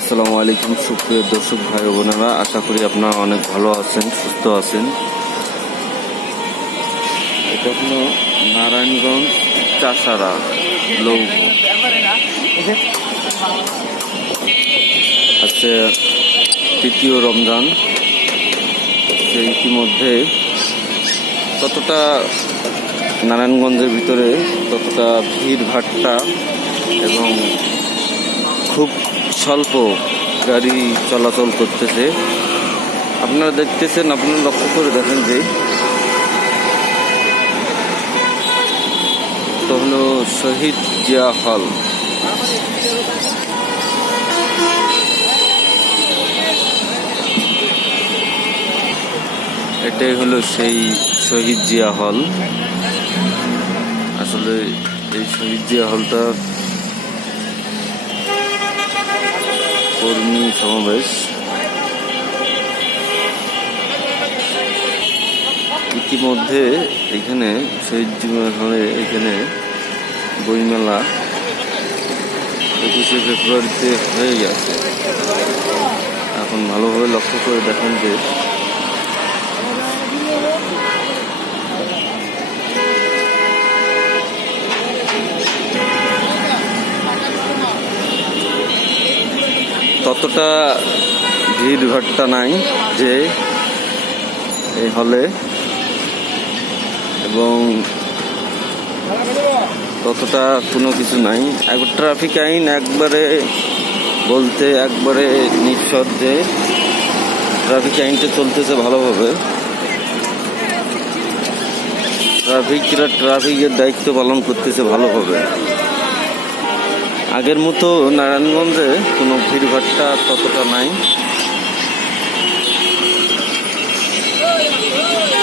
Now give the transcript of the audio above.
আসসালামু আলাইকুম সুপ্রিয় দর্শক ভাই ও বোনেরা, আশা করি আপনারা অনেক ভালো আছেন, সুস্থ আছেন। এটা হলো নারায়ণগঞ্জ চাষারা লৌহ। আজকে তৃতীয় রমজান। ইতিমধ্যে ততটা নারায়ণগঞ্জের ভিতরে ততটা ভিড় ভাট্টা এবং খুব স্বল্প গাড়ি চলাচল করতেছে। আপনারা দেখতেছেন, আপনারা লক্ষ্য করে দেখেন যে তো হলো শহীদ জিয়া হল। এটাই হলো সেই শহীদ জিয়া হল। আসলে এই শহীদ জিয়া হলটা কর্মী সমাবেশ। ইতিমধ্যে এখানে শহীদ জিয়া হলে এখানে বইমেলা 21শে ফেব্রুয়ারিতে হয়ে গেছে। এখন ভালোভাবে লক্ষ্য করে দেখেন যে ততটা ভিড় ভাট্টা নাই যে এই হলে, এবং ততটা কোনো কিছু নাই। ট্রাফিক আইন একবারে বলতে একবারে নিঃসদ যে ট্রাফিক আইনটা চলতেছে ভালোভাবে। ট্রাফিকের দায়িত্ব পালন করতেছে ভালোভাবে। আগের মতো নারায়ণগঞ্জে কোনো ভিড়ভাট্টা ততটা নাই।